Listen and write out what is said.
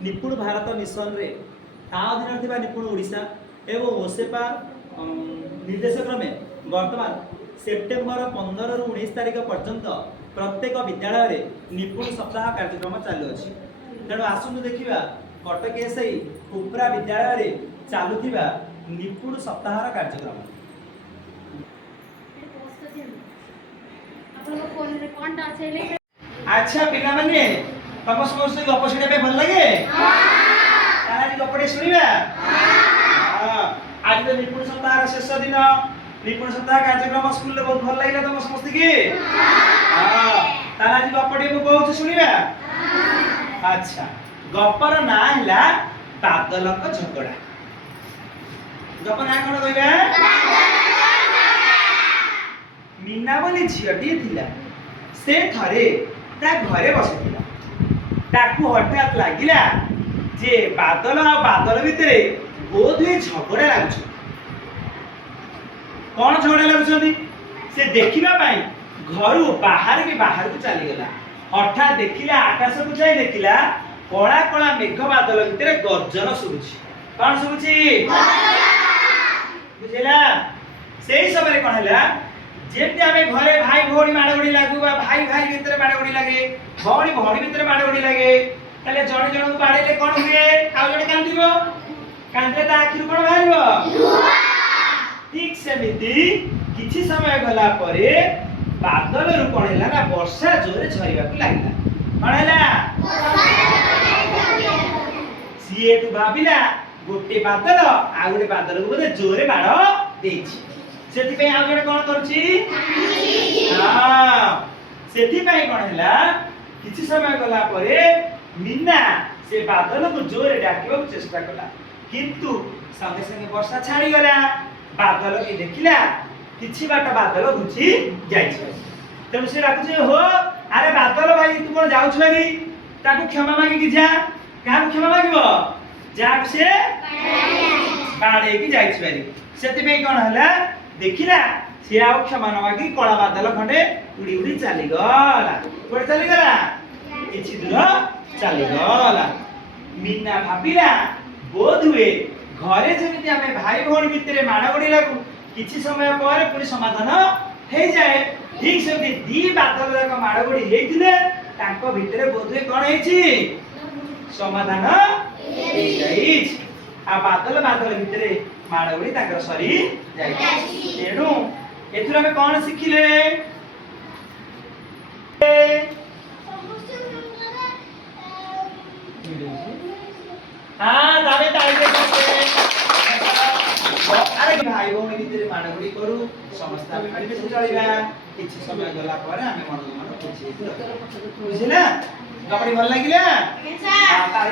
निपुण भारत मिशन रे ता अधीन थिबा निपुण ओडिशा एवं ओसेपा निर्देश क्रमे वर्तमान सेप्टेम्बर 15 रु 19 तारिख पर्यंत प्रत्येक विद्यालय रे निपुण सप्ताह कार्यक्रम चालू अछि। तेणु आसुनु देखिबा कटक एसआई कुपरा विद्यालय रे चालुथिबा निपुण सप्ताह कार्यक्रम। अच्छा पिला माने तम समस्त गप सुनिबा पे भल लागे तारा गपटे सुनिबा आज तो निपुण सप्ताह शेष दिन निपुण सप्ताह कार्यक्रम स्कूल रे बहुत भल लागिला तम समस्त की तारा गपटे मु कहू सुनिबा। अच्छा गपर ना हला बादल का झगड़ा। गप ना कोन कहबा मीना बोली झियटी थिला से थरे ता घरे बसिथिला ताकू हठात लागिला जे बादल आ बादल भितरे बहुत ही झगड़ा लागछ। कौन झगड़ा लागछनी से देखिबा पाई घरु बाहर को चली गला। हठात देखिला आकाश को जाई देखिला कला कला मेघ बादल भितरे गर्जन सुबुची। कौन सुबुची बुझिला सेही समय कोन हला जेते आमे घरे भाई भौणी माडगोडी लागू बा भाई भाई भितरे माडगोडी लागे भौणी भौणी भितरे माडगोडी लागे तले जण जण को बाडेले कोन हुए आ जण कांदिबो कांदले ता आखिरु कोन बाहरिबो ठीक सेमिति किछि समय गला परे बादल रु कोन हला ना वर्षा जोरे झरिबा को लागिला। कोन हला सीए तु भाबिला गोटे बादल आ गोटे बादल को बोले जोरे माड देछि सेति पे आ जण कोन करछि हां सेति पे कोन हला किछि समय गला परे मीना से बादल को जोरे डाकिबा चेष्टा कला किंतु संगे संगे वर्षा छाड़ी गला। बादल के देखिला किछि बाट बादल घुची जाइछ तेनु से राखु हो अरे बादल भाई तू कोन जाउछ बारी ताकू क्षमा मांगी कि जा का क्षमा मांगबो जा से बाडे की जाइछ बारी सेति पे कोन हला देखिला से आउ क्षमा न मांगी कला बादल खंडे उड़ी उड़ी चली गला। कोड चली गला किछि दूर चली गला। मीना भाबिला बोध हुए घरे जेमिति आमे भाई भौणी भितरे माडगोडी लागू किछि समय पर पुनी समाधान हे जाए ठीक सेमति दी बादल का माडगोडी हेतिले तांको भितरे बोध हुए कोन हेछि समाधान हे जाइछ आ बादल बादल भितरे माडगोडी तांकर सरी जाइछ। एनु एथुर हमें कोन सिखिले हां दावे ताइले अरे भाई भौणी भितरे माडगोडी करू समस्त आमे मिलि मिसि चलिबा किछि समय गला पर आमे मन मन बुझी बुझिला गपडी भल लागिला हां ताइ